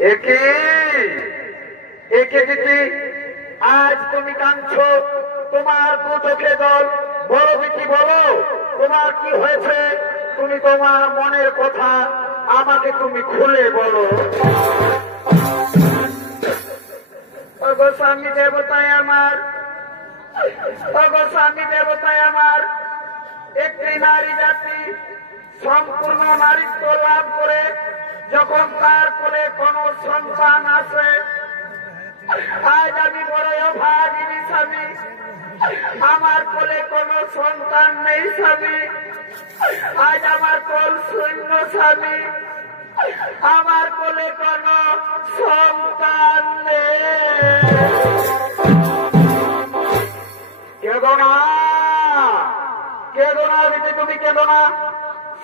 একে একে দিদি আজ তুমি কাঁদছো, তোমার দু চোখে জল। বড় দিদি বলো তোমার কি হয়েছে, তুমি তোমার মনের কথা আমাকে তুমি খুলে বলো। স্বামী দেবতায় আমার, স্বামী দেবতায় আমার, একটি নারী জাতি সম্পূর্ণ নারীত্ব লাভ করে যখন তার কোলে কোন সন্তান আসে, আজ আমি বড় অভাগিনী স্বামী, আমার কোলে কোন সন্তান নেই স্বামী, আজ আমার কোল শূন্য স্বামী, আমার কোলে কোন সন্তান নেই। কেঁদো না, কেঁদো না দিদি, তুমি কেঁদো না।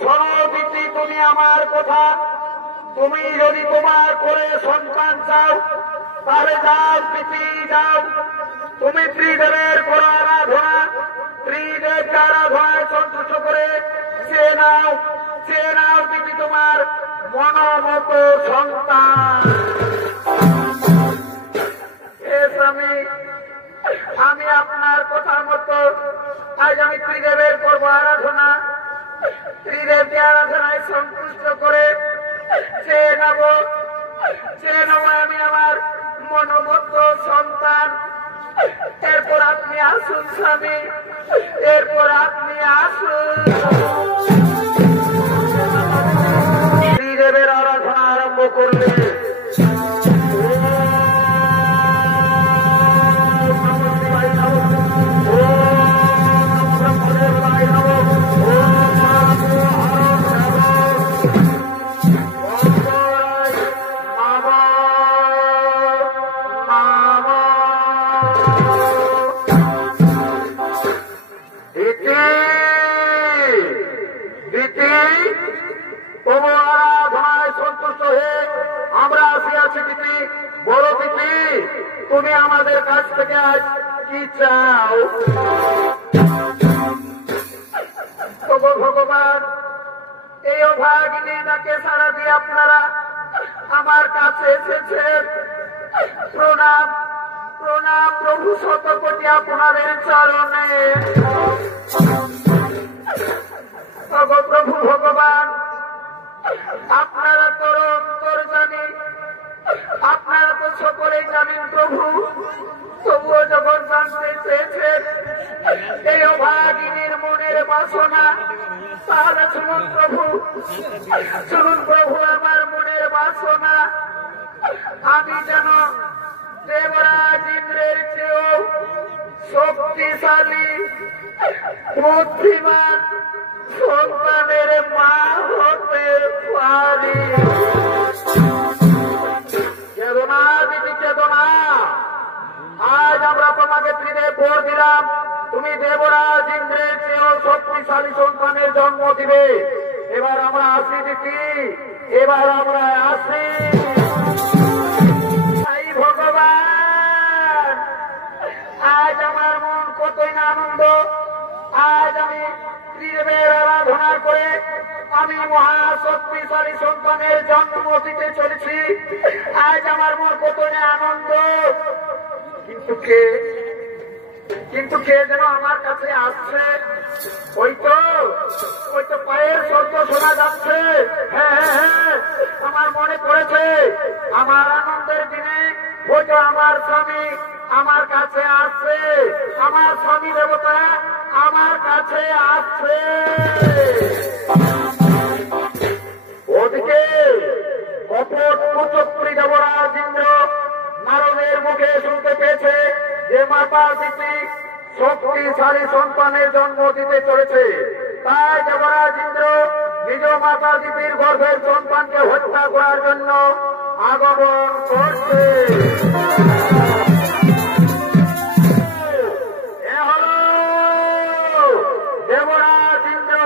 শোনো দিদি, তুমি আমার কথা, তুমি যদি তোমার কোলে সন্তান চাও তাহলে যাও দিদি যাও, তুমি ত্রিদেবের করো আরাধনা, ত্রিদেবকে আরাধনায় সন্তুষ্ট করে চেয়ে নাও দিদি তোমার মনোমত সন্তান। হে স্বামী, আমি আপনার কথা মতো আজ আমি ত্রিদেবের করবো আরাধনা, ত্রিদেবকে আরাধনায় সন্তুষ্ট করে চেয়ে নেব আমি আমার মনোমত সন্তান। এরপর আপনি আসুন স্বামী, এরপর আপনি আসুন। ত্রিদেবের আরাধনা আরম্ভ করলে তুমি আমাদের কাছ থেকে আজ কি চাও? ভগবান, এই অভাগিনীটাকে সারা দিয়ে আপনারা আমার কাছে এসেছেন। প্রণাম প্রণাম প্রভু, শতকোটি আপনাদের চরণে। প্রভু ভগবান, আপনারা তো অন্তর জানি, আপনারা তো সকলেই জানেন প্রভু, তবুও যখন জানতে চেয়েছেন এই অভাগিনীর মনের বাসনা, তাহলে শুনুন প্রভু আমার মনের বাসনা। আমি যেন দেবরাজ ইন্দ্রের চেয়েও শক্তিশালী বুদ্ধিমান সন্তানের মা হতে পারি। কেদনা দিদি, কেদনা, আজ আমরা তোমাকে ত্রিদেব বর দিলাম, তুমি দেবরাজ ইন্দ্রের চেয়েও শক্তিশালী সন্তানের জন্ম দিবে। এবার আমরা আসি দিদি, এবার আমরা আসি। ভগবান, আজ আমার মন কতই না আনন্দ, আজ আমি ত্রিদেবের আরাধনা করে আমি মহাশক্তিশালী সন্তানের জন্ম দিতে চলেছি। আজ আমার মন কতই আনন্দ, কিন্তু কে যেন আমার কাছে আসছে। ওই তো পায়ের শব্দ শোনা যাচ্ছে। হ্যাঁ, আমার মনে পড়েছে, আমার আনন্দের দিনে হয়তো আমার স্বামী আমার কাছে আসছে, আমার স্বামী দেবতা আমার কাছে আসছে। ওদিকে কপট কুচক্রী দেবরাজ ইন্দ্র নারদের মুখে শুনতে পেয়েছে যে মাতা দিতি শক্তিশালী সন্তানের জন্ম দিতে চলেছে। তাই দেবরাজ ইন্দ্র নিজ মাতা দিতির গর্ভের সন্তানকে হত্যা করার জন্য আগমন করছে। দেবরাজ ইন্দ্র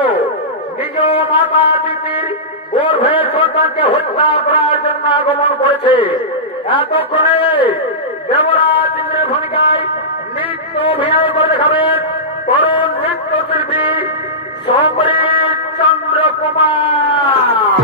নিজ মাতা দিতির গর্ভের সন্তানকে হত্যা করার জন্য আগমন করেছে। এতক্ষণে দেবরাজ ইন্দ্রের ভূমিকায় নৃত্য অভিনয় করে দেখাবেন তরুণ নৃত্যশিল্পী সম্রাট চন্দ্র কুমার।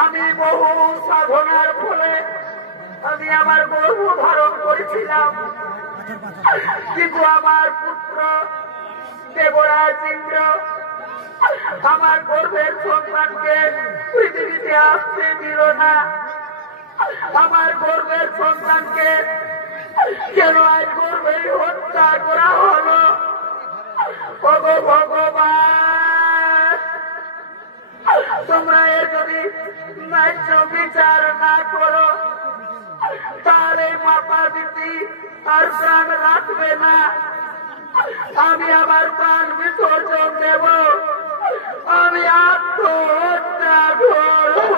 আমি বহু সাধনার ফলে আমি আমার গর্ভ ধারণ করি করেছিলাম, কিন্তু আমার পুত্র দেবরাজ ইন্দ্র আমার গর্ভের সন্তানকে পৃথিবীতে আসতে দিল না। আমার গর্ভের সন্তানকে কেন আজ গর্ভেই হত্যা করা হলো? ওগো ভগবান, তোমরা এর যদি ন্যায্য বিচার না করো তাহলে মাতা দিদি আর প্রাণ রাখবে না। আমি আমার প্রাণ বিসর্জন দেব, আমি আত্মহত্যা করব।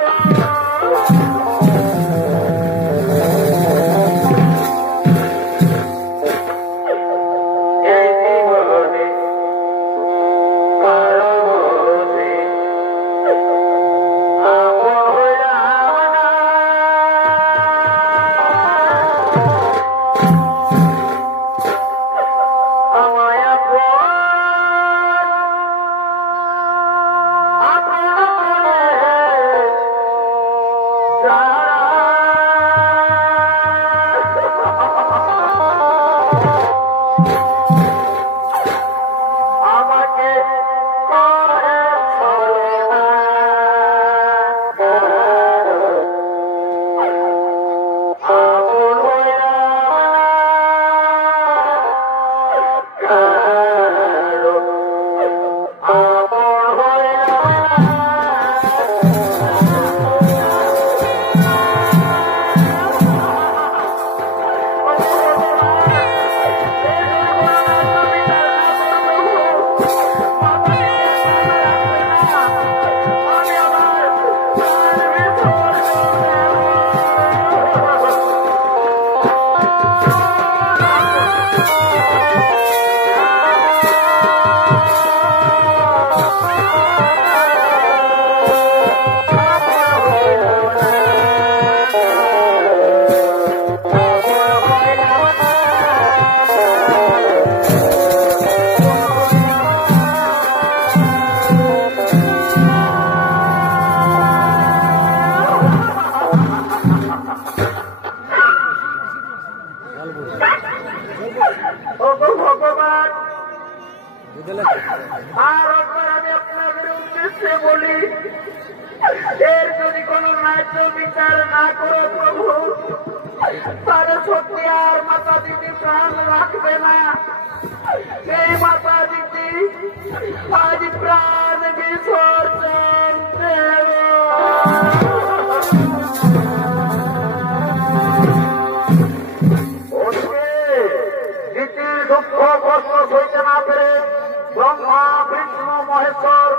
ব্রহ্মা বিষ্ণু মহেশ্বর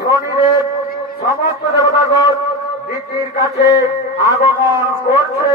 শনিদেব সমস্ত দেবতাগণ দিতির কাছে আগমন করছে।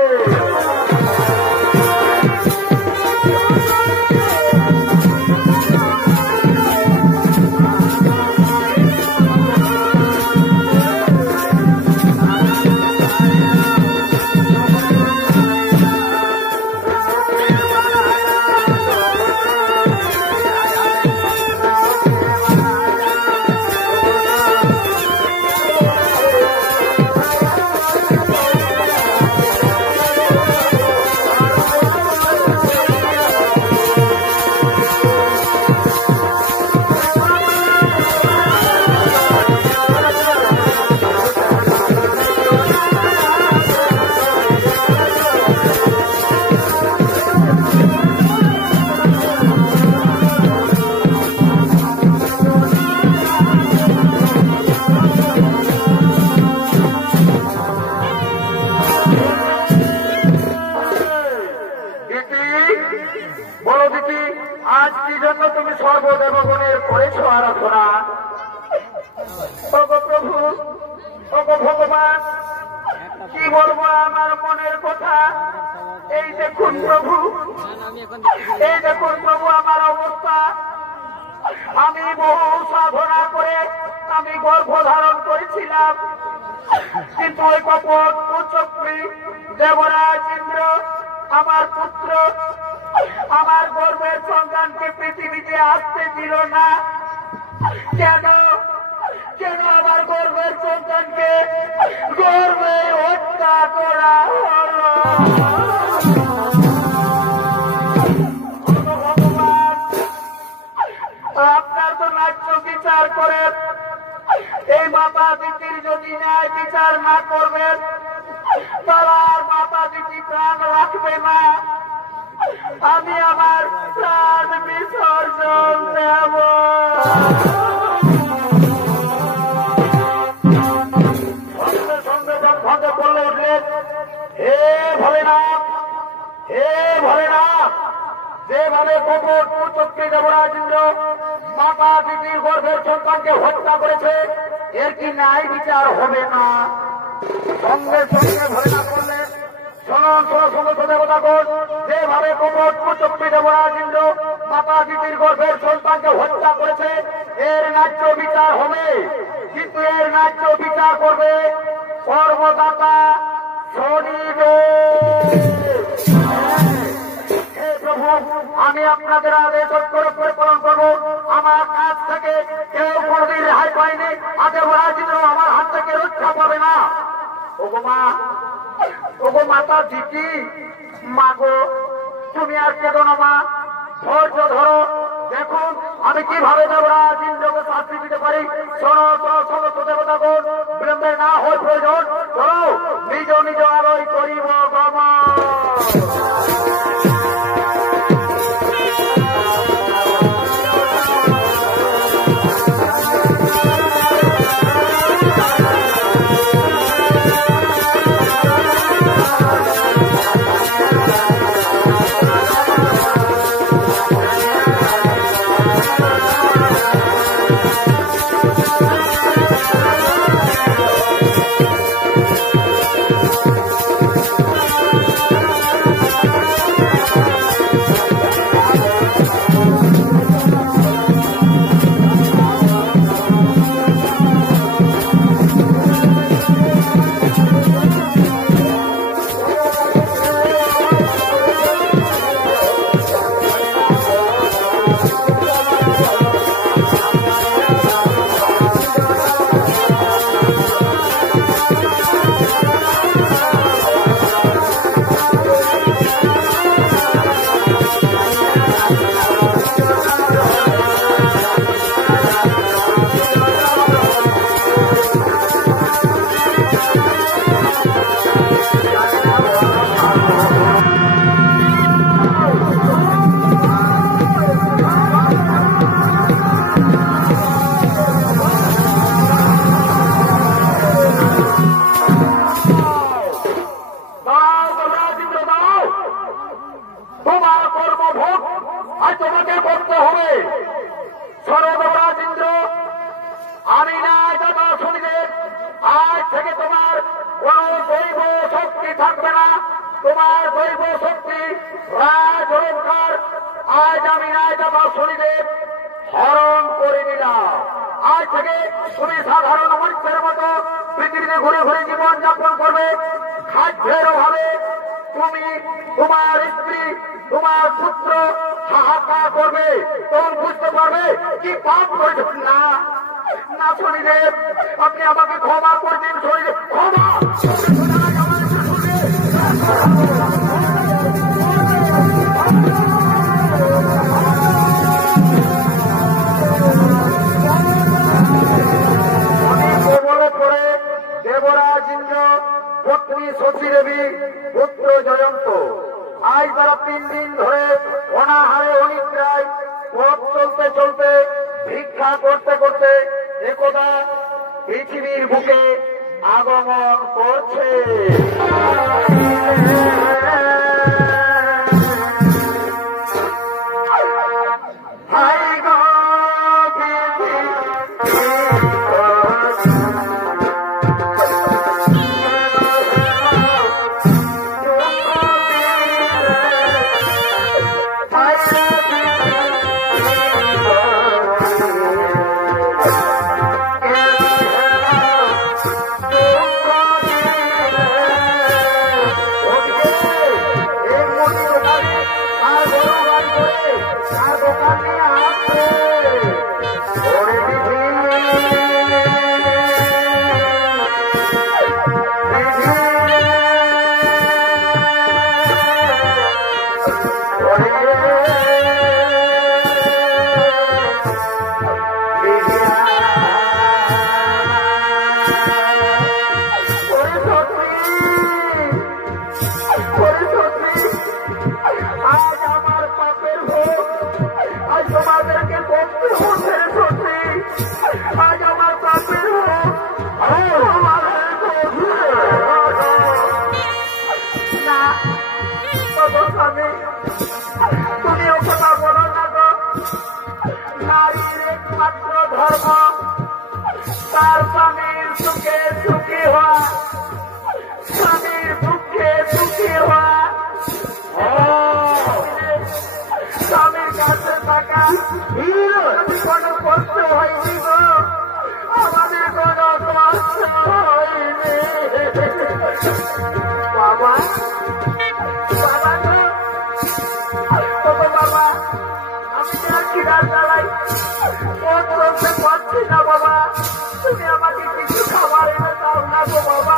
আমি বহু সাধনা করে আমি গর্ভধারণ করেছিলাম, কিন্তু ওই কপট কুচক্রী দেবরাজ ইন্দ্র আমার পুত্র আমার গর্ভের সন্তানকে পৃথিবীতে আসতে দিল না। কেন কেন আমার গর্ভের সন্তানকে গর্ভে হত্যা করা হলো? আমি আমার প্রাণ বিসর্জন দেব। সঙ্গে সঙ্গে ভঙ্গে বলে উঠলেন, হে ভোলেনাথ, হে ভোলেনাথ, যেভাবে কপট কুচক্রী দেবরাজ ইন্দ্র মাতা দিদির গর্ভের সন্তানকে হত্যা করেছে, এর কি ন্যায় বিচার হবে না? সঙ্গে সঙ্গে ভোলেনাথ বললেন, শোনন সমস্ত দেবতাগণ, যেভাবে কপট কুচক্রী দেবরাজ ইন্দ্র মাতা দিদির গর্ভের সন্তানকে হত্যা করেছে, এর ন্যায্য বিচার হবে, কিন্তু এর ন্যায্য বিচার করবে কর্মদাতা শনিদেব। হে প্রভু, আমি আপনাদের আদেশ অক্ষরে পালন করবো। আমার কাছ থেকে কেউ কোনদিন রেহাই পায়নি, দেবরাজ ইন্দ্র আমার হাত থেকে রক্ষা পাবে না। ওগো মা, ওগো মাতা দিদি, মাগো তুমি আর কেঁদো না মা, ধৈর্য ধরো, দেখুন আমি কিভাবে দেবরাজ ইন্দ্রকে শাস্তি দিতে পারি। শোনো সমস্ত দেবতাগণ, বিলম্বে না হয় প্রয়োজন, চলো নিজ নিজ আলোয় করিব গমন। আপনি আমাকে ক্ষমা করে দিন, শরীরে ক্ষমা। দেবরাজ ইন্দ্র পত্নী শচী দেবী পুত্র জয়ন্ত আজ তারা 3 দিন ধরে অনাহারে অনিদ্রায় পথ চলতে চলতে ভিক্ষা করতে করতে একদা পৃথিবীর বুকে আগমন করছে। কোনো কষ্ট হয়নি গো, আমাদের কোনো কষ্ট হয়নি। বাবা বাবা গো, বাবা আমি আর খিদার জ্বালাই পথ চলতে পারছি না বাবা, তুমি আমাকে কিছু খাবার এনে দাও না গো বাবা,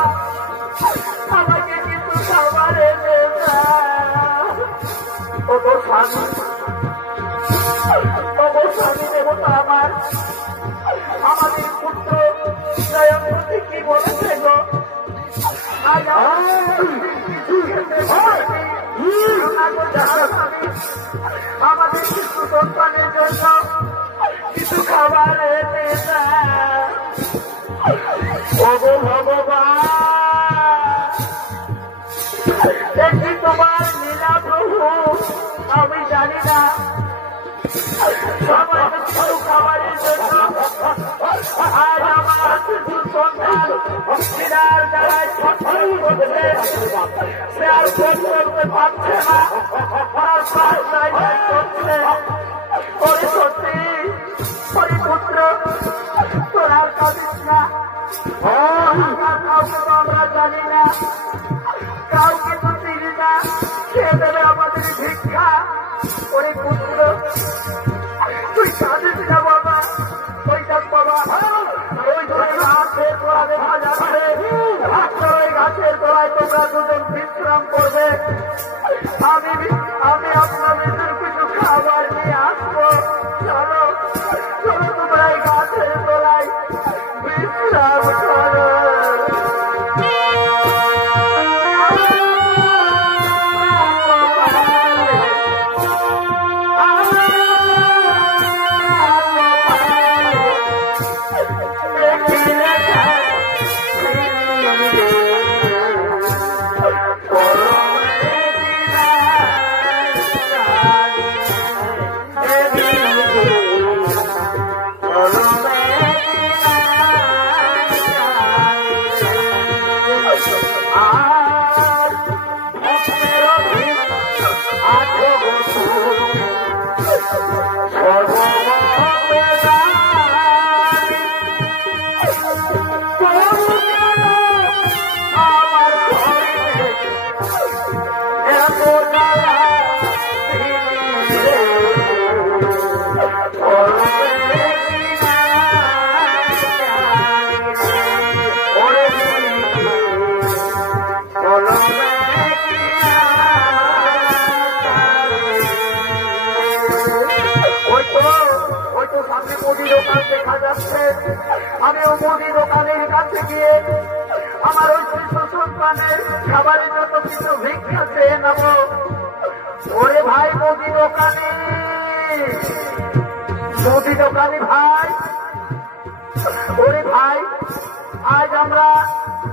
আমাকে কিছু খাবার এনে দাও। ও তোর স্বামী, ও তোর স্বামী দেবতা আমার, আমাদের পুত্র জয়ন্তী কি বলেছে গো, আজ আমাদের কিছু সন্তানের জন্য কিছু খাবার এনে দাও। ওগো ভগবান, দেখি তোমার লীলা প্রভু, আমি জানি না কিছু খাবারের জন্য আজ আমার কিছু সন্তান লীলার দ্বারায় ছটফট করছে, সে আর ভোগ করতে পারছে না, তার প্রায় করছে। ওরে সত্যি, ওরে পুত্র, তোরা কাঁদিস না, কাউকে তো আমরা জানি না, কাউকে তো চিনি না, সে দেবে আমাদের ভিক্ষা। ওরে পুত্র, তুই কাঁদিস না বাবা, ওই দেখ বাবা, ওই গাছের তোরা দেখা যাচ্ছে, ওই গাছের তোরায় তোমরা দুজন বিশ্রাম করবে, আমি আপনাদের কিছু খাবার নিয়ে আসবো। চলো চলো, তোমরা এই গাছের তোরায় বিশ্রাম করো। আমিও মুদি দোকানের কাছে গিয়ে আমার ওই শিশু সন্তানের খাবারের জন্য কিছু ভিক্ষা চেয়ে নেব। ওরে ভাই মুদি দোকানি ভাই, ওরে ভাই, আজ আমরা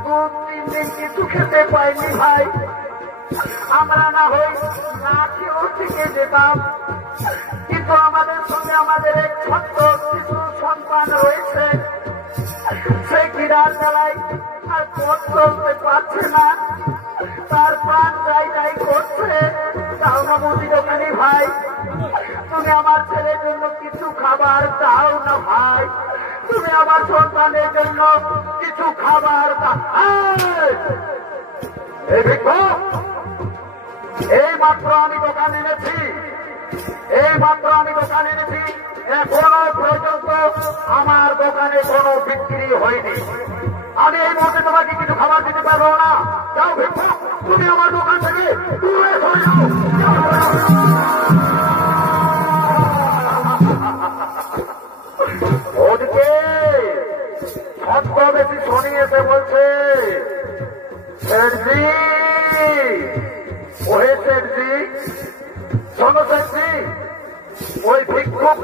2-3 দিন কিছু খেতে পাইনি ভাই, আমরা না হই না খেয়েও থেকে যেতাম, কিন্তু আমাদের সঙ্গে আমাদের এক ছোট্ট শিশু সন্তান রয়েছে, সে খিদার জ্বালায় আর পথ চলতে পারছে না, তার প্রাণ যাই করছে। তাও না মুদি দোকানি ভাই, তুমি আমার ছেলের জন্য কিছু খাবার দাও না ভাই, তুমি আমার সন্তানের জন্য কিছু খাবার দাও। এই মাত্র আমি দোকান এনেছি, এখনো পর্যন্ত আমার দোকানে কোনো বিক্রি হয়নি। আমি এই মুহূর্তে তোমাকে কিছু খাবার দিতে পারবো না, যাও ভিক্ষুক, তুমি আমার দোকান থেকে দূরে সরে যাও। ওদিকে ছদ্মবেশী শনি এসে বলছে, শেঠজি, ওহে শেঠজি, শোনো শেঠজি, ওই ভিক্ষুক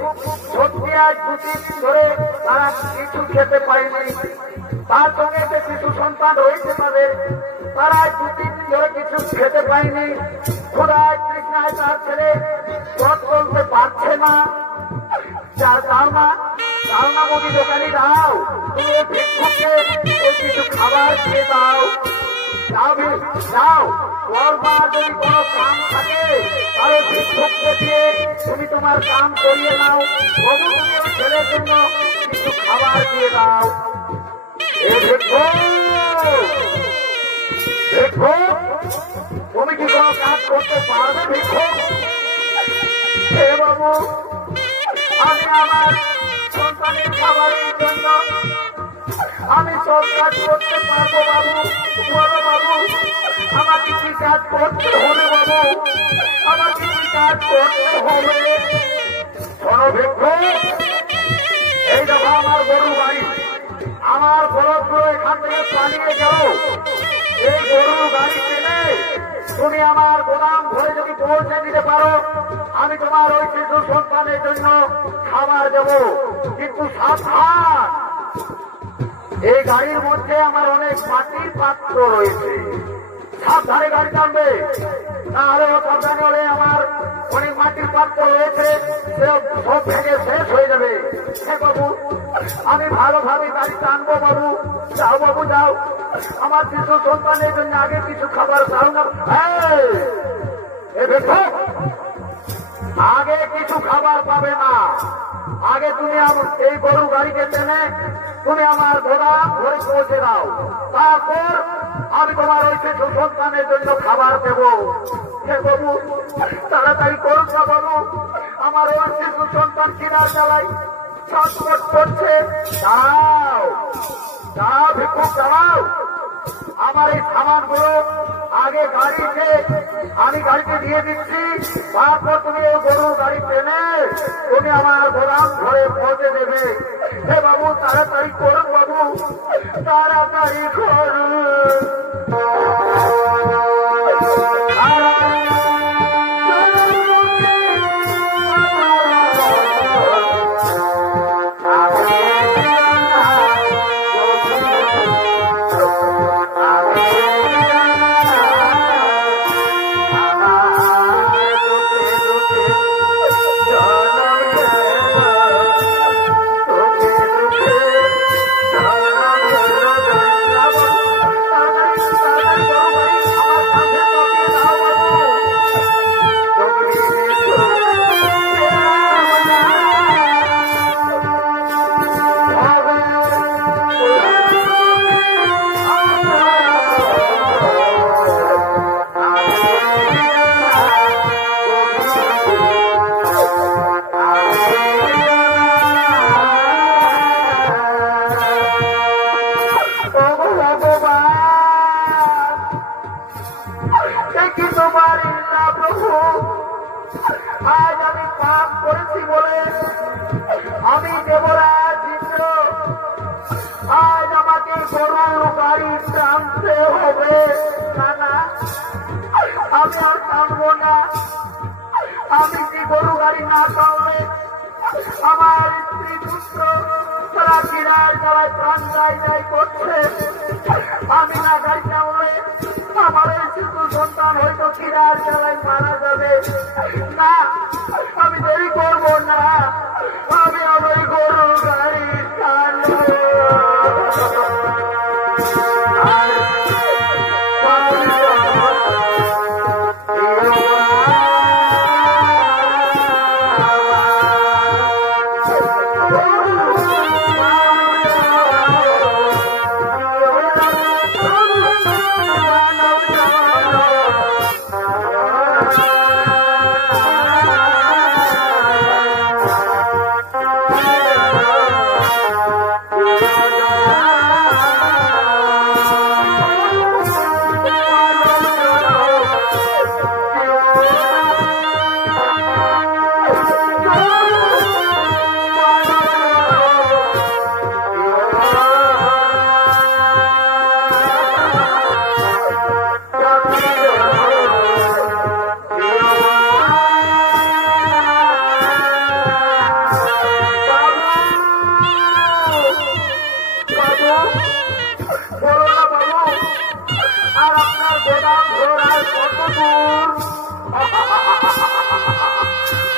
সত্যি আজ 2 দিন ধরে তারা কিছু খেতে পায়নি, তার সঙ্গে যে শিশু সন্তান রয়েছে তাদের, তারা 2 দিন ধরে কিছু খেতে পায়নি, ক্ষুধায় তৃষ্ণায় তার ছেলে পথ চলতে পারছে না। দাও না মুদি দোকানি, দাও, তুমি ভিক্ষুককে কিছু খাবার দিয়ে দাও, যাও, ওর মা যদি কোনো কাম থাকে তাহলে ভিক্ষুককে দিয়ে তুমি তোমার কাম করিয়ে নাও, প্রভু তুমি ওই ছেলের জন্য কিছু খাবার দিয়ে দাও। দেখো তুমি কি কোনো কাজ করতে পারবে ভিক্ষুক? হে বাবু, আমি আমার সন্তানের খাবারের জন্য আমি সব কাজ করতে পারবো বাবু। বলো বাবু, আমাকে কি কাজ করতে হবে বাবু? আমাকে কি কাজ করতে হবে? শোনো ভিক্ষুক, এই দেখো আমার গরু বাড়ি, আমার বলদগুলো এখান থেকে পালিয়ে গেল। এই গরুর গাড়ি টেনে তুমি আমার গোদাম ঘরে যদি পৌঁছে দিতে পারো, আমি তোমার ওই শিশু সন্তানের জন্য খাবার দেব। কিন্তু সাবধান, এই গাড়ির মধ্যে আমার অনেক মাটির পাত্র রয়েছে, সাবধানে গাড়ি টানবে, তাহলে সাবধানে হলে আমার অনেক মাটির পাত্র রয়েছে, সব ভেঙে শেষ হয়ে যাবে। হ্যাঁ বাবু, আমি ভালোভাবে গাড়ি টানবো বাবু। যাও বাবু যাও, আমার শিশু সন্তানের জন্য আগে কিছু খাবার খাও না। আগে কিছু খাবার পাবে না, আগে তুমি এই গরু গাড়িকে টেনে তুমি আমার গোদাম ঘরে পৌঁছে দাও, তারপর আমি তোমার ওই শিশু সন্তানের জন্য খাবার দেব। হে বাবু, তাড়াতাড়ি করুন না বাবু, আমার ওই শিশু সন্তান কিনার জ্বালাই ছটফট করছে। দাও দাও ভিক্ষুক, দাঁড়াও, আমার এই সামানগুলো আগে গাড়িতে আমি গাড়িতে দিয়ে দিচ্ছি, তারপর তুমি এই গরুর গাড়ি টেনে তুমি আমার গোদাম ঘরে পৌঁছে দেবে। হে বাবু, তাড়াতাড়ি করুন বাবু, তাড়াতাড়ি করুন। আজ আমি পাপ করেছি বলে আমি দেবরাজ ইন্দ্র, আজ আমাকে গরুর গাড়ি টানতে হবে। না না, আমি আর টানবো না। আমি কি গরু গাড়ি না টানলে আমার স্ত্রী পুত্র তারা কিনার জ্বালায় প্রাণ যাই করছে। আমি না গাড়ি টানলে আমার এই শিশু সন্তান হয়তো কিনার জ্বালায় মারা যাবে। না, আমি দেরি করবো না, আমি আমার গরু গাড়ি টানবো।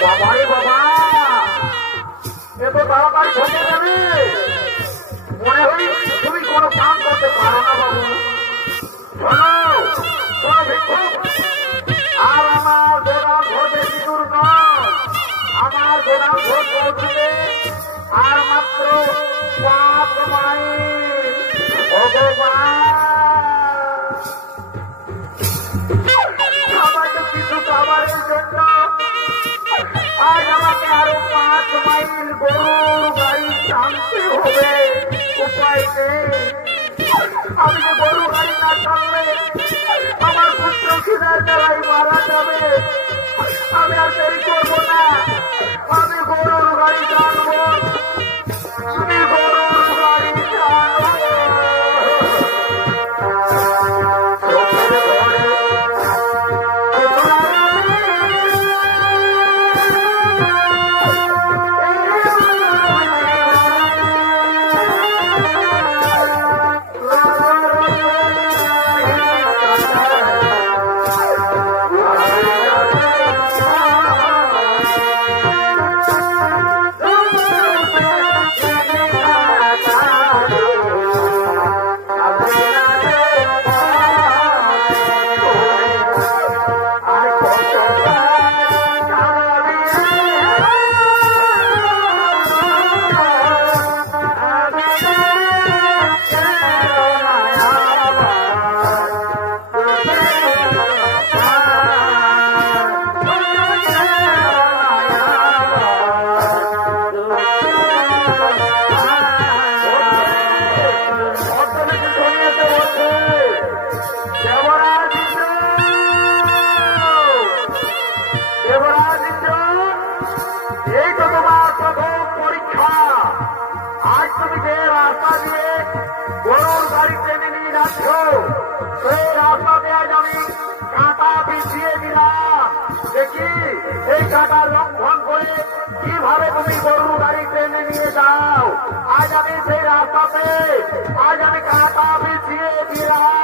বাবারে বাবা, এত তাড়াতাড়ি ঠকে যাবে, মনে হয় তুমি কোনো কাম করতে পারো না বাবু। শোনো শোনো ভিক্ষুক, আর আমার গোদাম ঘর বেশি দূর নয়, আমার গোদাম ঘর পৌঁছতে আর মাত্র 5 মাইল। ভগবান আমাকে কিছু খাবারের জন্য আজ আমাকে আরো 5 মাইল গরুর গাড়ি টানতে হবে। উপায় নেই, আমি যে গরু গাড়ি না টানলে আমার পুত্র খিদার জ্বালায় মারা যাবে। আমি আর দেরি করবো না, আমি গরুর গাড়ি টানবো, আমি গরুর গাড়ি টানবো। এই কাটা লঙ্ঘন করে কিভাবে তুমি গরু গাড়ি টেনে নিয়ে যাও? আজ আমি সেই রাস্তাতে আজ আমি কাটা বিছিয়ে দিলাম।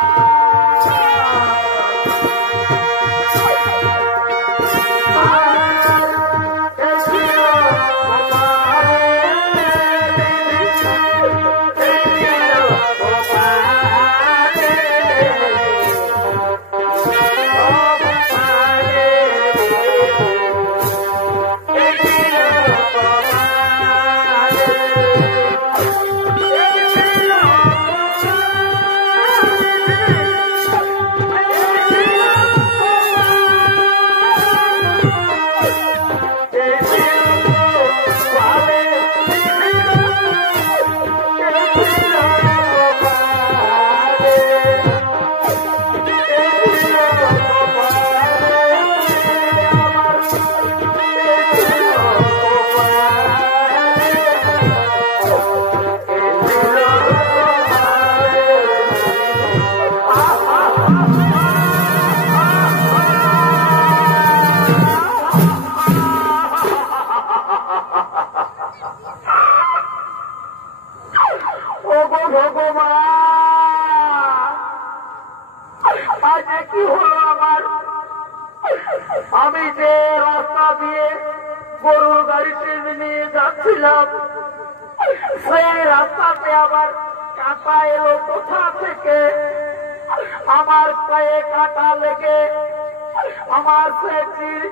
আমি যে রাস্তা দিয়ে গরুর গাড়ি টেনে নিয়ে যাচ্ছিলাম সেই রাস্তাতে আবার কাঁটা এলো কোথা থেকে? আমার পায়ে কাঁটা লেগে আমার সেটির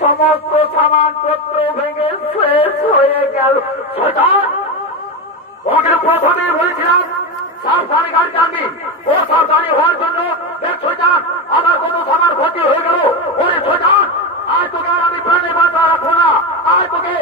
সমস্ত সামানপত্র ভেঙে শেষ হয়ে গেল। ওকে প্রথমে বলেছিলাম সাবধানে গাড়ি টানবি, ও সাবধানে হওয়ার জন্য আমার কোনো সামার ক্ষতি হয়ে গেল। ওরে সোজান, আজ তোকে আর আমি প্রাণে বাঁচা রাখবো না, আজ তোকে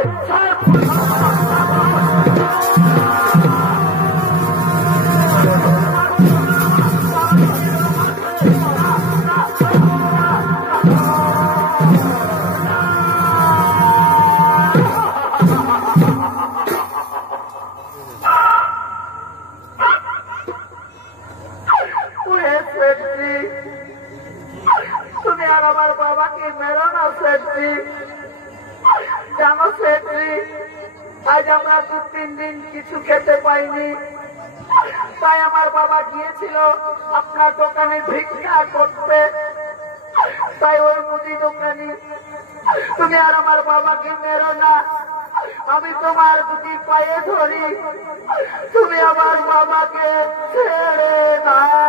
তুমি আর আমার বাবাকে মেরো না সেট্রি। জানো সেট্রি, আজ আমরা 2-3 দিন কিছু খেতে পাইনি, তাই আমার বাবা গিয়েছিল আপনার দোকানে ভিক্ষা করতে। তাই ওই মুদি দোকানি, তুমি আর আমার বাবাকে মেরো না, আমি তোমার দুটি পায়ে ধরি, তুমি আমার বাবাকে ছেড়ে দাও।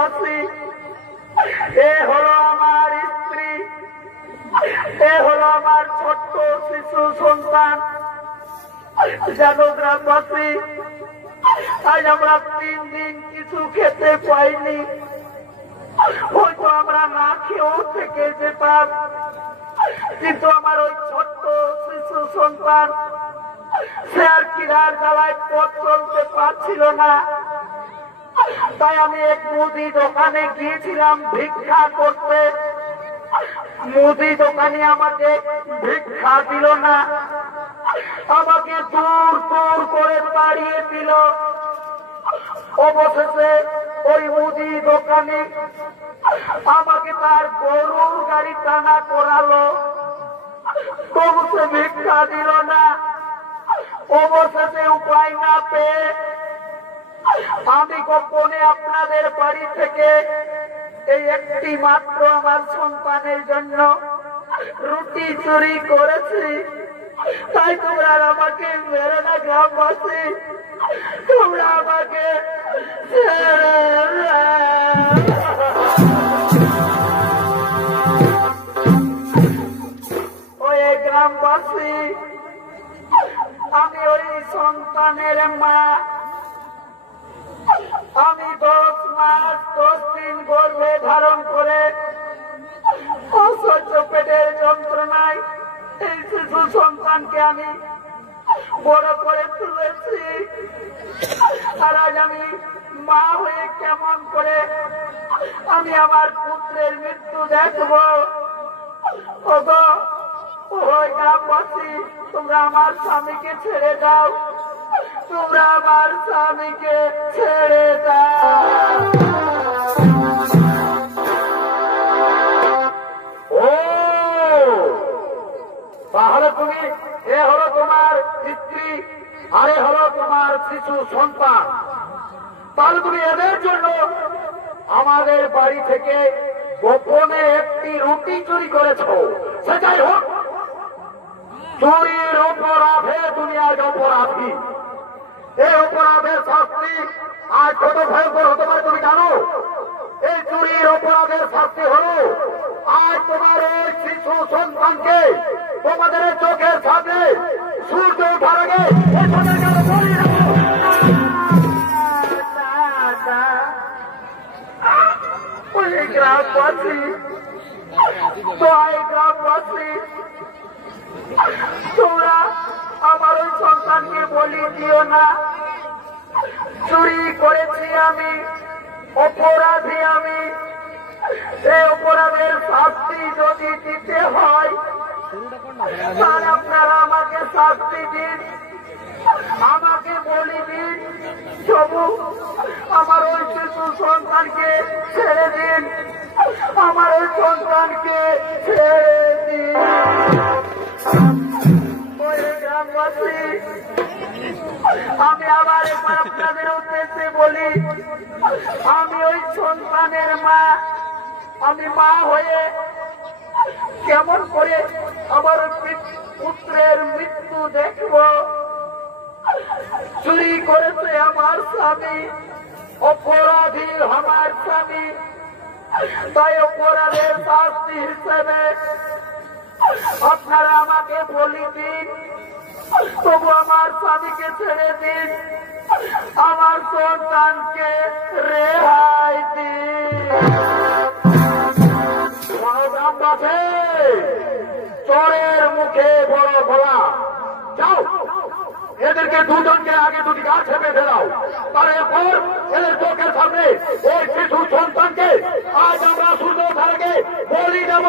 গ্রামবাসী, এ হলো আমার স্ত্রী, এ হলো আমার ছোট্ট শিশু সন্তান। জানো গ্রামবাসী, আজ আমরা 3 দিন কিছু খেতে পাইনি, হয়তো আমরা না খেয়েও থেকে যেতাম, কিন্তু আমার ওই ছোট্ট শিশু সন্তান সে আর কিনার জ্বালায় পথ চলতে পারছিল না। তাই আমি এক মুদি দোকানে গিয়েছিলাম ভিক্ষা করতে। মুদি দোকানে আমাকে ভিক্ষা দিল না, আমাকে দূর দূর করে তাড়িয়ে দিল। অবশেষে ওই মুদি দোকানে আমাকে তার গরুর গাড়ি টানা করালো, তবু সে ভিক্ষা দিল না। অবশেষে উপায় না পেয়ে আমি গোপনে আপনাদের বাড়ি থেকে এই একটি মাত্র আমার সন্তানের জন্য রুটি চুরি করেছি। তাই তোমরা আমাকে মেরে না গ্রামবাসী, তোমরা আমাকে ওই গ্রামবাসী, আমি ওই সন্তানের মা। আমি 10 মাস 10 দিন গর্ভে ধারণ করে অসহ্য পেটের যন্ত্রণায় এই শিশু সন্তানকে আমি বড় করে তুলেছি। আর আজ আমি মা হয়ে কেমন করে আমি আমার পুত্রের মৃত্যু দেখব? ওগো ওই গ্রামবাসী, তোমরা আমার স্বামীকে ছেড়ে দাও, তোমরা আমার স্বামীকে ছেড়ে দাও। ও তাহলে তুমি, এ হলো তোমার স্ত্রী আর এ হলো তোমার শিশু সন্তান। তাহলে তুমি এদের জন্য আমাদের বাড়ি থেকে গোপনে একটি রুটি চুরি করেছ। সেটাই হোক, চুরির অপরাধে দুনিয়ার অপরাধী। এই অপরাধের শাস্তি আজ কত ভয়ঙ্কর হতে পারে তুমি জানো? এই চুরির অপরাধের শাস্তি হলো আজ তোমার এই শিশু সন্তানকে তোমাদের চোখের সামনে সূর্য ওঠার আগে গ্রামবাসী, গ্রামবাসী, তোমরা আমার ওই সন্তানকে বলি দিও না। চুরি করেছি আমি, অপরাধী আমি। এই অপরাধের শাস্তি যদি দিতে হয় তাহলে আপনারা আমাকে শাস্তি দিন, আমাকে বলি দিন, তবু আমার ওই শিশু সন্তানকে ছেড়ে দিন, আমার ওই সন্তানকে ছেড়ে দিন। গ্রামবাসী, আমি আবার একবার আপনাদের উদ্দেশ্যে বলি, আমি ওই সন্তানের মা। আমি মা হয়ে কেমন করে আমার পুত্রের মৃত্যু দেখব? চুরি করেছে আমার স্বামী, অপরাধী আমার স্বামী। তাই অপরাধের শাস্তি হিসেবে আপনারা আমাকে বলি দিন, তবু আমার স্বামীকে ছেড়ে দিন, আমার সন্তানকে রেহাই দিন। চোরের মুখে বড় গলা। যাও, এদেরকে দুজনকে আগে দুটি গাছ বেঁধে দাও, তারপর এদের চোখের সামনে ওই শিশু সন্তানকে আজ আমরা সূর্য ওঠার আগে বলি দেব।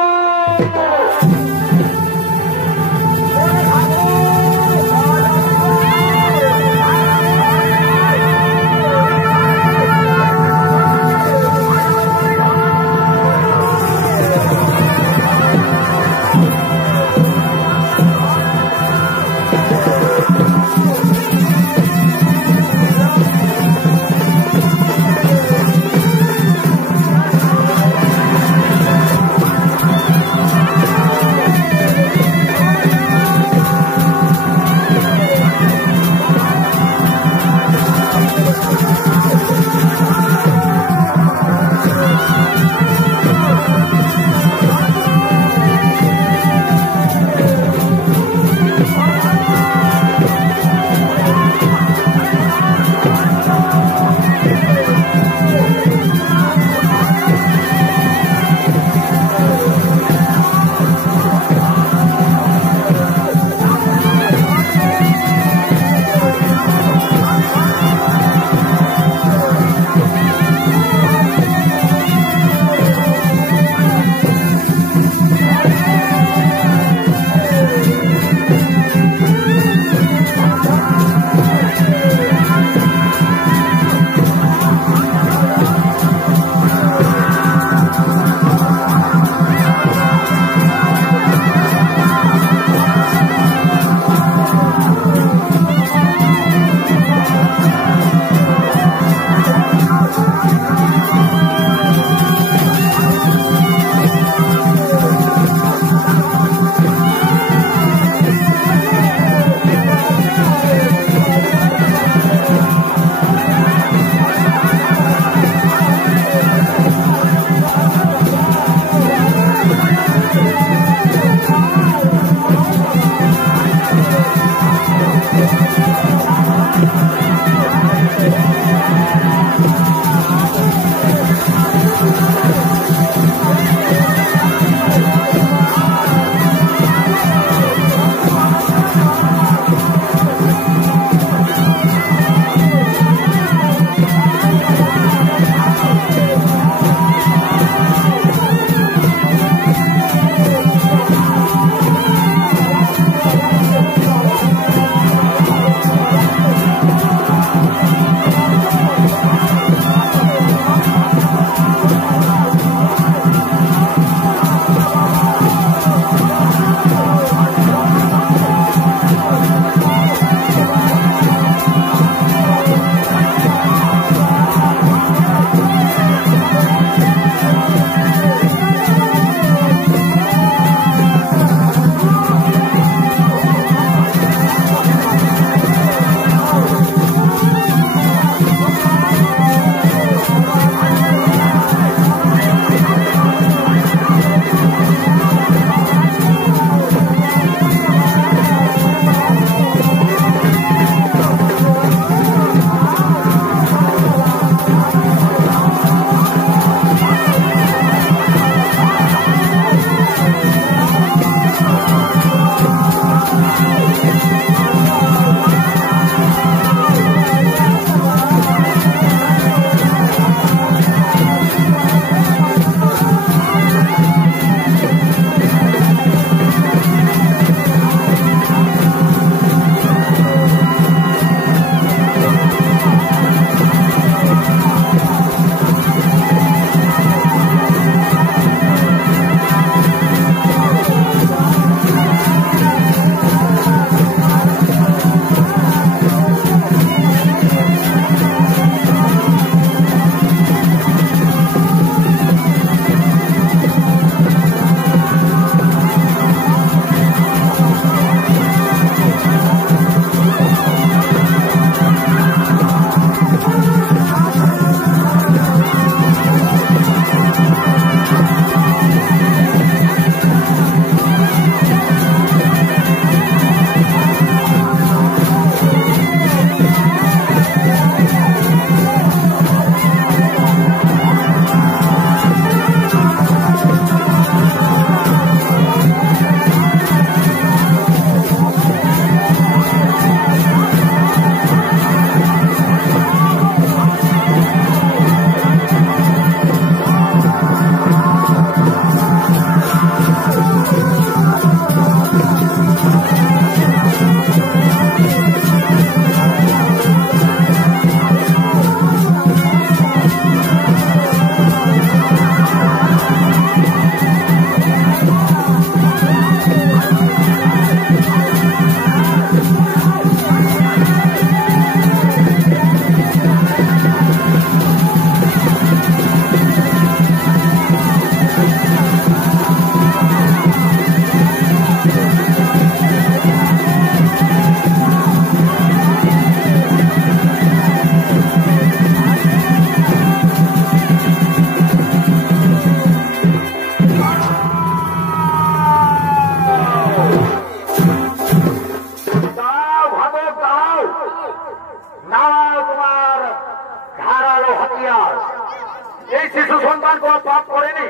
এই শিশু সন্তান কোন পাপ করেনি,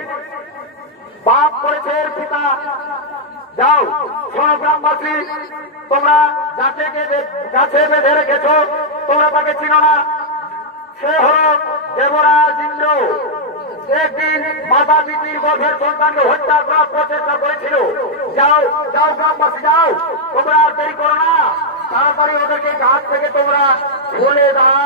পাপ করেছে এর পিতা। যাও শোনো গ্রামবাসী, তোমরা গাছে বেঁধে রেখেছ, তোমরা তাকে চিনো না। সে হল দেবরাজ ইন্দ্র। একদিন মাতা পিতির গর্ভের সন্তানকে হত্যা করার প্রচেষ্টা করেছিল। যাও যাও গ্রামবাসী যাও, তোমরা আর দেরি করো না, তাড়াতাড়ি ওদেরকে গাছ থেকে তোমরা খুলে দাও।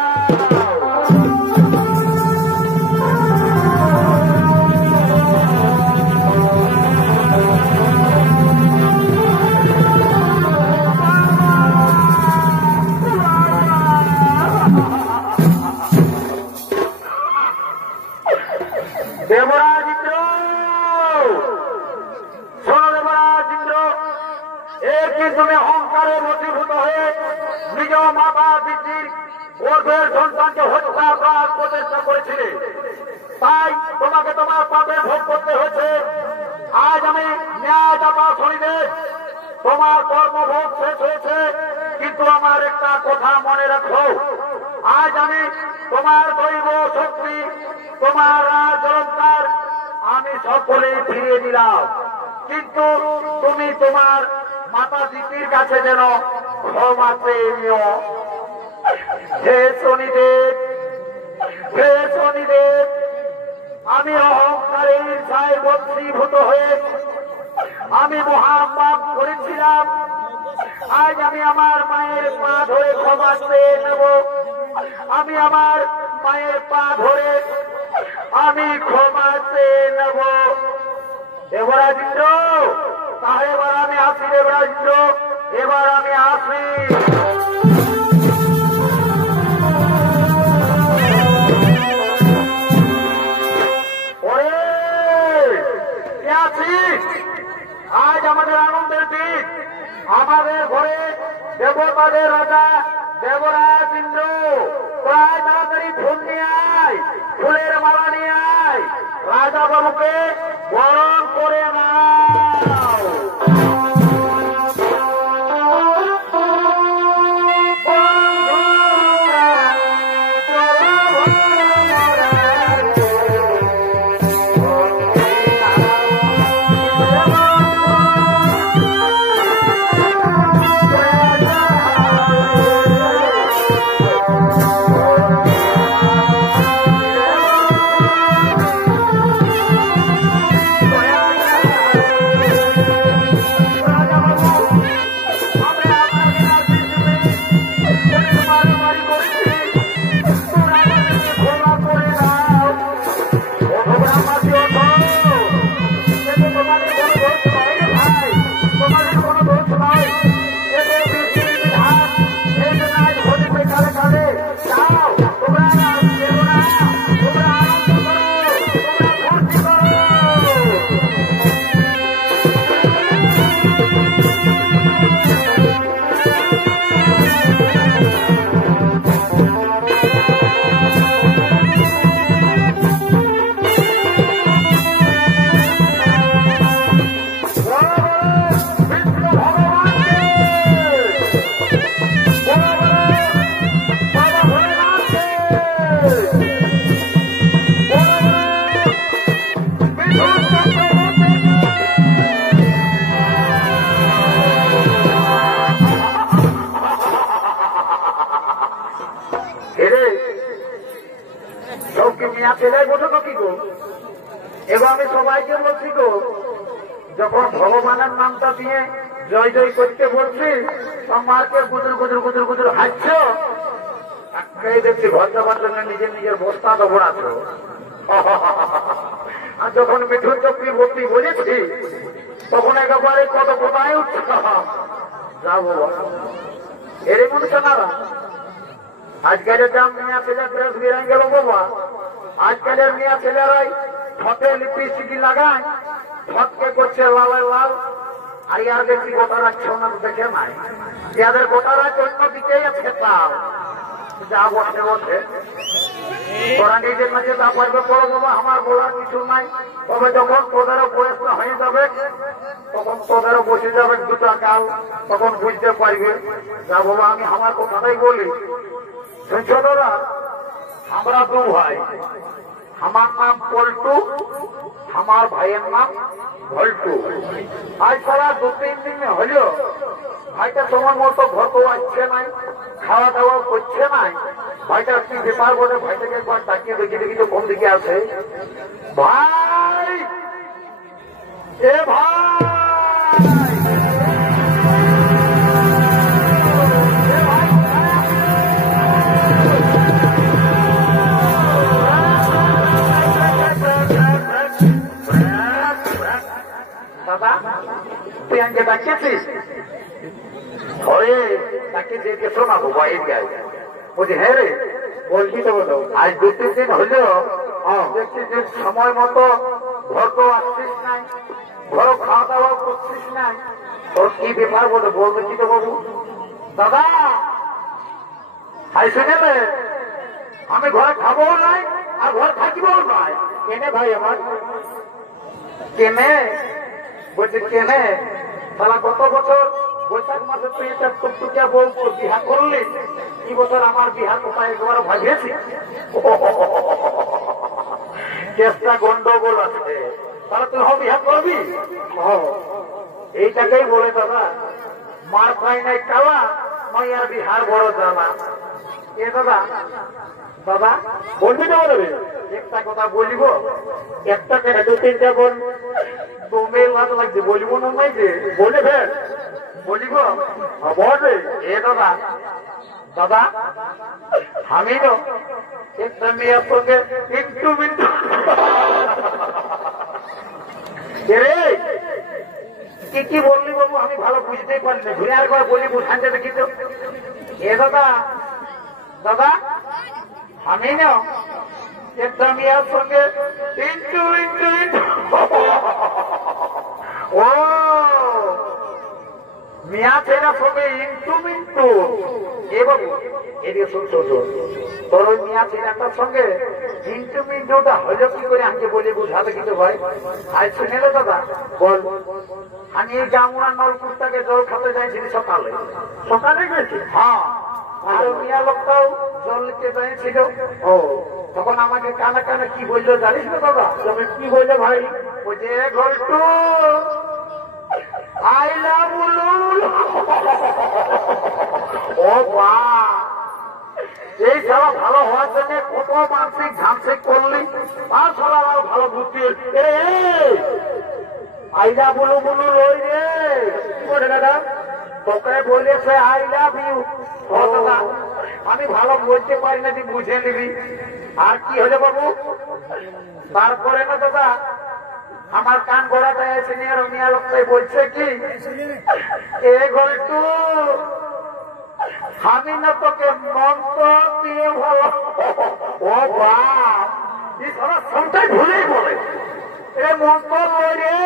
দেবরাজ ইন্দ্র, শোনো দেবরাজ ইন্দ্র, এর কি তুমি অহংকারে বশীভূত হয়ে নিজ মাতা পিতৃর গর্ভের সন্তানকে হত্যা করার প্রচেষ্টা করেছিলে, তাই তোমাকে তোমার পাপের ভোগ করতে হয়েছে। আজ আমি ন্যায়দাতা শনিদেব, তোমার কর্মভোগ শেষ হয়েছে, কিন্তু আমার একটা কথা মনে রাখো, আজ আমি তোমার দৈব শক্তি, তোমার রাজ অলঙ্কার আমি সকলেই ফিরিয়ে দিলাম, কিন্তু তুমি তোমার মাতা পিতার কাছে যেন ক্ষমা চেয়ে নিও। হে শনিদেব, হে শনিদেব, আমি অহংকারের ছায় বশীভূত হয়ে আমি মহাপাপ করেছিলাম। আজ আমি আমার মায়ের পা ধরে ক্ষমা চেয়ে নেব, আমি আমার মায়ের পা ধরে আমি ক্ষমা চেয়ে নেব। দেবরাজ ইন্দ্র, তাহলে এবার আমি আসি। দেবরাজ ইন্দ্র, এবার আমি আসি। আজ আমাদের আনন্দের দিন, আমাদের ঘরে দেবতাদের রাজা দেবরাজ ইন্দ্র, প্রায় তাড়াতাড়ি ফুল নিয়ে আয়, ফুলের মালা নিয়ে আয়, রাজা বাবুকে বরণ করে নাও। আমি সবাইকে বলছি গো, যখন ভগবানের নামটা দিয়ে জয় জয় করতে বলছি, মাকে গুজর গুজর গুজর গুজর হাসছ, দেখছি ভদ্রবার জন্য নিজের নিজের বস্তা দৌড়াচ্ছ। আর যখন মিঠুন চক্রবর্তী বলেছি, তখন একেবারে কত কোথায় উঠছে। যাবো এরই বলছে না, আজকালের দাম মেয়া ছেলে ড্রেস বেরিয়ে গেল বাবা। আজকালের মেয়া ছেলেরাই ঠোঁটে লিপস্টিক লাগায়, ঠোঁটকে করছে লাল লাল। আর ইয়ার দেখছি গোটা রাখছে না, দেখে নাই ইয়াদের গোটা রাখ অন্য দিকেই আছে। তাও যাবো বলছে তোরা নিজের মাঝে তা পারবে করো বাবা, আমার বলার কিছু নাই। তবে যখন তোদেরও বয়সটা হয়ে যাবে, তখন তোদেরও বসে যাবে দুটা কাল, তখন বুঝতে পারবে। যা বাবা আমি আমার কথাটাই বলি, শুনছো দাদা, আমরা দু ভাই, আমার নাম পল্টু, আমার ভাইয়ের নাম ভল্টু। আজ সারা 2-3 দিন হলো ভাইটা তোমার মতো ঘর আসছে নাই, খাওয়া দাওয়া করছে নাই। ভাইটার কি ব্যাপার বলে ভাইটাকে একবার ডাকিয়ে দেখি তো কোন দিকে আছে। ভাই, এ ভাই, দাদা তুই আগে ডাকিয়েছিস? ঘরে তাকে যে শোনাবো বাইরে গায়ে বলছি, হ্যাঁ রে বলছি তো বলো। আজ 2-3 দিন হইল দেখছি যে সময় মতো ঘর তো আসছিস নাই, ঘর খাওয়া দাওয়া করছিস নাই, তোর কি ব্যাপার বলে বলবে কি তো বাবু? দাদা হাই শুনে আমি ঘরে খাবো নাই আর ঘর থাকিবো নাই। কেনে ভাই আমার? কেনে বলছে কেনে তাহলে গত বছর বৈশাখ মাসে তুই এটা টুকটুকিয়া বউ বিহা করলি, কি বছর আমার বিহার কোথায় একবার ভাগিয়েছি? চেষ্টা গন্ডগোল আছে, তাহলে তুই বিহা করবি? এইটাকেই বলে দাদা মার পাই নাই কালা নয় আর বিহার বড় জানা। এ দাদা, দাদা বলবি না বলবে? একটা কথা বলিব, একটা কেন 2-3টা বল, তোমের ভালো লাগছে বলিব না নাই যে বলে ফের বলিব বলবে। এ দাদা, দাদা আমি তো একটা মেয়ের সঙ্গে একটু মিনিট কি বললি বাবু? আমি ভালো বুঝতেই পারি না, ঘুরে আর বলি বুঝানতে দেখি তো। এ দাদা, দাদা আমি না একটা মেয়ের সঙ্গে একটু ও মিয়া ছেলের সঙ্গে ইন্টু এ বাবু এদিকে শোন, তোর ওই মিয়া ছেলেটার সঙ্গে ইন্টুটা হইল কি করে আমাকে বলে বুঝাতে কিন্তু ভাই। আজ শুনে রে দাদা বল, আমি এই জামুনা নলকূপটাকে জল খাতে যাইছিলি সকালে। সকালে গেছি? হ্যাঁ। আর মিয়া লোকটাও জল নিতে চাইছিল। ও তখন আমাকে কানে কানে কি বললো জানিস না দাদা? তুমি কি বললে ভাই? ওই যে ঘরটু আইলা বলুন। ও বা, এই সারা ভালো হওয়ার জন্য কত মানসিক ঝানসিক করলি, আর সারা ভালো বুদ্ধি। আইলা বলু বলু রই রে, কি বলে দাদা? তোকে বলেছে আই লাভ ইউ। দাদা আমি ভালো বলতে পারি না, তুই বুঝে নিবি। আর কি হলো বাবু? তারপরে না দাদা আমার কান গোড়াতে আছে নিয়ে রমিয়া লোকটাই বলছে কি, এ ঘরটু আমি না তোকে মন্ত্র দিয়ে ভালো। ও বাপ, এই সারা সবটাই ভুলেই বলে এ মন্ত্র রে,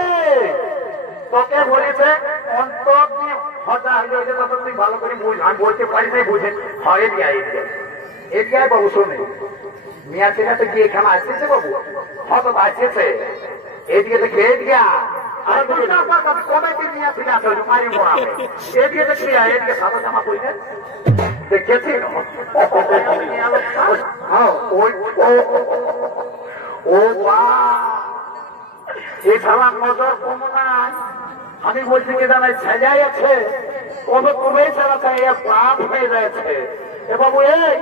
তোকে বলেছে মন্ত্র দিয়ে হতা হয়ে যে তখন তুই ভালো করে বুঝ। আমি বলতে পারি নাই, বুঝে হয় এদিকে বাবু। শোনে মিয়া ছেলেটা গিয়ে এখানে আসতেছে বাবু, হত আসতেছে এদিকে দেখে এদিকে কবে নিয়ে ফিরে আসে মারি মোড়াবে এদিকে দেখবি, এদিকে সাদা জামা পরি না দেখেছি। ও বা, এই সারা নজর কম নাই। আমি বলছি কি জানাই সাজাই আছে, কবে কবে সারা প্রাণ হয়ে যাচ্ছে। এ বাবু এই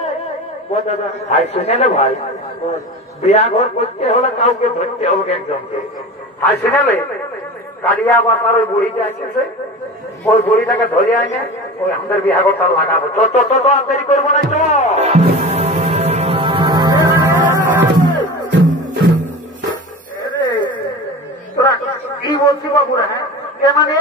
ভাই শুনে নে ভাই, বিয়া ঘর করতে হলে কাউকে ধরতে হবে একজনকে। ভাই শুনে নে, কালিয়া বাসার ওই বুড়িটা আসছে, ওই বুড়িটাকে ধরে আনে ওই আমাদের বিয়া ঘরটা লাগাবো। দেরি করবো না, চল। তোরা কি বলছি বাবু? হ্যাঁ মানে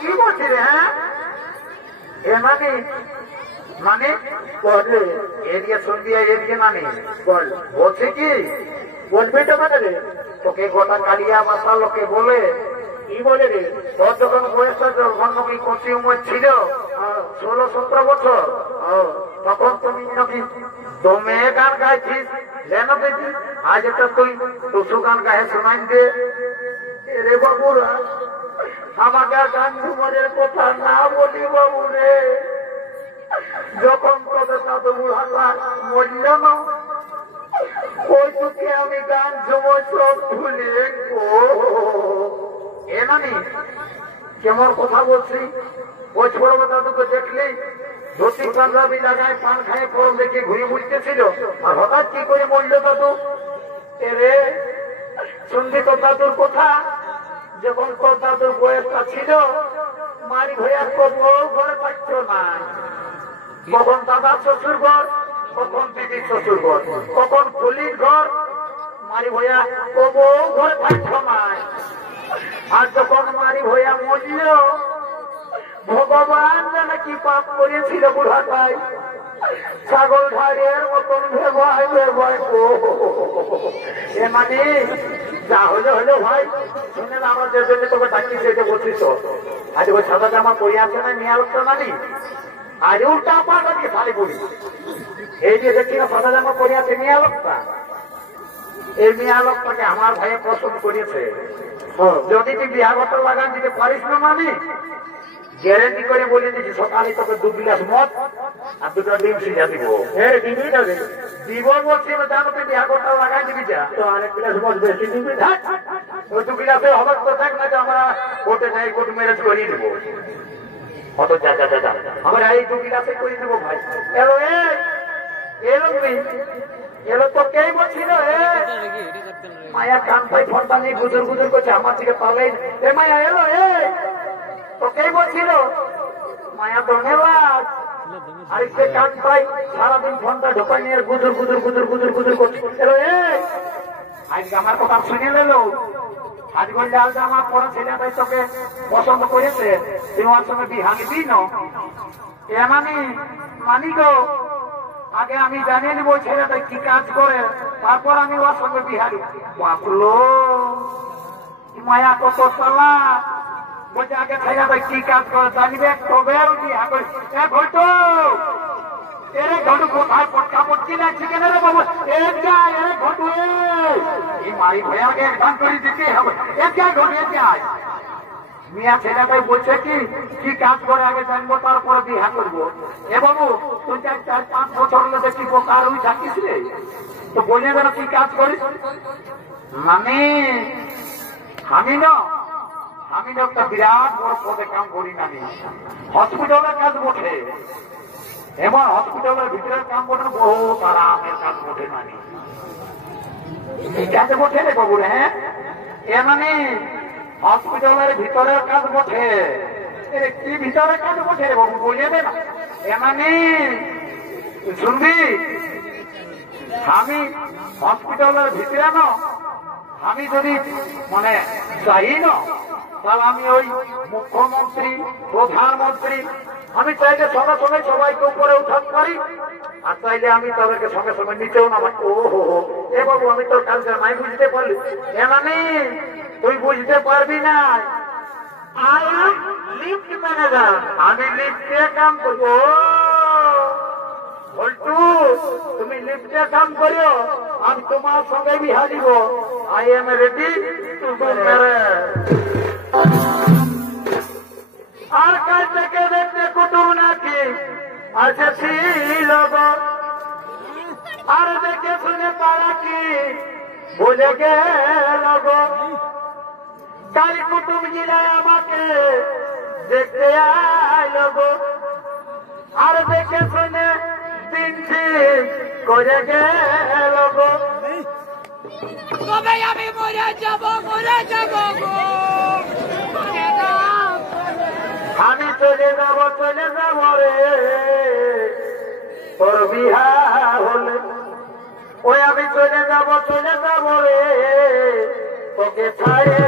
কি বলছি রে? হ্যাঁ এ মানে এদিকে শুনবি, এদিকে মানে বল বলছি কি বলবি তো মানে রে, তোকে গোটা কালিয়া বাসা লোকে বলে কি বলে রে, তোর যখন বয়স যখন নাকি কচি উমর ছিল 16-17 বছর, তখন তুমি নাকি দমে গান গাইছিস। যেন দেখি আজ একটা তুই টুসু গান গায়ে শোনাই দে। রে বাবুরা, আমাকে গান ঝুমরের কথা না বলি বাবু রে। যখন তোদের দাদু বুড়াটা মরল না, ওই তোকে আমি গান ঝুমর সব ভুলে এ নানি কেমন কথা বলছি। ওই ছোট দাদুকে দেখলি ধুতি পাঞ্জাবি লাগায় পান খায় ফরম দেখে ঘুরে বুঝতেছিল, আর হঠাৎ কি করে মরল দাদু? রে শুনবি তোর দাদুর কথা। যখন তোর দাদুর বয়সটা ছিল, মারি ভয়ার কোথাও ঘরে পাচ্ছ না। কখন দাদার শ্বশুর ঘর, কখন দিদির শ্বশুর ঘর, কখন ফুলির ঘর, মারি ভয়া কোথাও ঘরে পাচ্ছ না। আর যখন মারি ভয়া মরল, ভগবান জানে কি পাপ করেছিল বুড়াটাই, ছাগল ঢাড়ের মতন ভেবায় ভেবায়। এ মানে যা হলো হলো ভাই, শুনে আমার যে তোকে ডাকি সেটা বলছিস। আজ ওই সাদা জামা পরে আছে না নিয়ে আসতো নানি, আর উল্টা পাটাকে শাড়ি পরি। এই যে দেখছি না সাদা জামা পরে আছে মিয়া লোকটা, এই মিয়া লোকটাকে আমার ভাইয়ে পছন্দ করেছে। যদি তুই বিয়া ঘর লাগান দিতে পারিস না মানে গ্যারেন্টি করে বলে দিচ্ছি, সকালে তোকে 2 গ্লাস মদ আর 2টা ডিম সিজা দিব। দিব বলছি জানো তুই বিয়া ঘরটা লাগাই দিবি, যা তো আরেক গ্লাস মদ বেশি দিবি। ওই 2 গ্লাসে হবে তো থাক না, আমরা কোর্টে যাই, কোর্ট ম্যারেজ করিয়ে দেবো। অত যা যা যা আমরা এই 2 গ্লাসে করে দেবো ভাই। এলো এলো তুমি এলো তো কে বলছিল? মায়া কান পাই ফোনটা নিয়ে গুজর গুজর করছে, আমার দিকে পাবেই। এ মায়া এলো তো কে বলছিল? মায়া ধন্যবাদ। আর সে কান পাই সারাদিন ফোনটা ঢোকাই নিয়ে গুজর গুজর গুজর গুজর গুজর করছে। এলো আজকে আমার কথা শুনে নিল। আজ বললে আজ আমার পরে ছেলেটাই তোকে পছন্দ করেছে, তুই আমার সঙ্গে বিহা নিবি না? এ মানি গো, আগে আমি জানিয়ে নিব ছেলেটা কি কাজ করে, তারপর আমি ওর সঙ্গে বিহারি। বাপলো মায়া কত চালা, বলছে আগে ছেলেটা কি কাজ করে জানিবে তবে বিহা করে। ঘটো এরে ঘটু কোথায় পটকা পড়ছি না চিকেন রে বাবু, ঘটু এই মারি ভয়াকে গান করে দিতে হবে। ঘটে মিয়া ছেলেটাই বলছে কি কাজ করে আগে জানবো, তারপরে বিহা করবো। এ বাবু তুই 4-5 বছর হলে দেখি বোকার হয়ে থাকিস রে, তো বলে দেন কি কাজ করিস? মানে আমি না একটা বিরাট বড় পদে কাম করি না, হসপিটালের কাজ বটে। এবার হসপিটালের ভিতরের কাম বটে, বহুত আরামের কাজ বটে। মানে কাজ বটে রে বাবু রে। এ মানে হসপিটালের ভিতরের কাজ বটে। কি ভিতরের কাজ বটে রে বাবু বলে দে না। এ মানে শুনবি, আমি হসপিটালের ভিতরে না, আমি যদি মানে চাই না, তাহলে আমি ওই মুখ্যমন্ত্রী প্রধানমন্ত্রী আমি চাইলে সঙ্গে সঙ্গে সবাইকে উপরে উঠাতে পারি, আর চাইলে আমি তাদেরকে সঙ্গে সঙ্গে নিচেও নামাই। ও এ বাবু আমি তোর কালকে নাই বুঝতে পারলি। এ মানে তুই বুঝতে পারবি না, আই এম লিফট ম্যানেজার, আমি লিফটে কাম করবো। বল্টু তুমি লিফটে কাম করিও, আমি তোমার সঙ্গে বিহা দিব। I am ready to do marriage. আর কাল থেকে দেখতে কুটুম নাকি আসেছি লোক, আর দেখে শুনে পারা কি বলে গেল গো। কাল কুটুম জেলায় আমাকে দেখতে আইল গো, আর দেখে শুনে দিন করে গেল গো। কবে আমি মরে যাব গো। আমি চলে যাব রে, তোর বিহা হলে। ওই আমি চলে যাব রে, তোকে ছাড়ে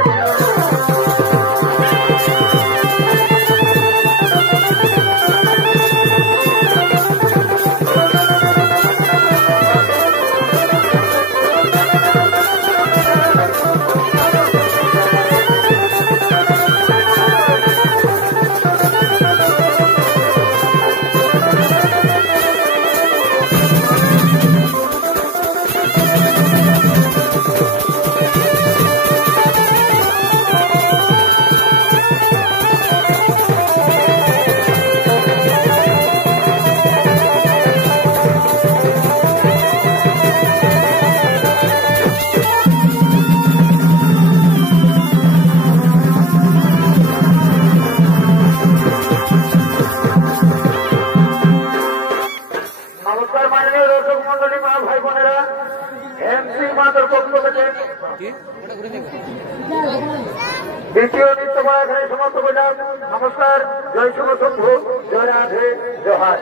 দ্বিতীয় নৃত্যমালা এখানে সমাপ্ত করলাম। নমস্কার, জয় শুভ শম্ভু, জয় রাধে, জয়।